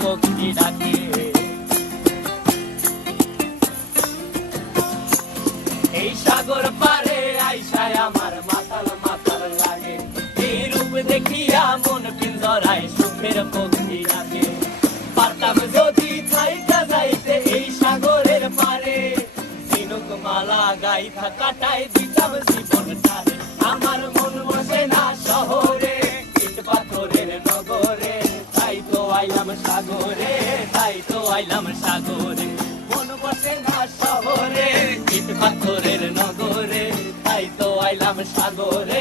পক্ষী ডাকে। এই সাগর পারে আইসায় আমার মাতাল মাতাল লাগে, এই রূপ দেখিয়া মন পিঞ্জরায় সুখের পক্ষী ডাকে। পারতাম যদি থাইকা যাইতে এই সাগরের পারে, ঝিনুক মালা গাইথা কাটাই দিতাম জীবনটারে। আমার মন বসে না শহরে, ইট পাথরের নগরে, তাই তো আইলাম সাগরে, তাই তো আইলাম সাগরে। মন বসে না শহরে, ইট পাথরের নগরে, তাই তো আইলাম সাগরে।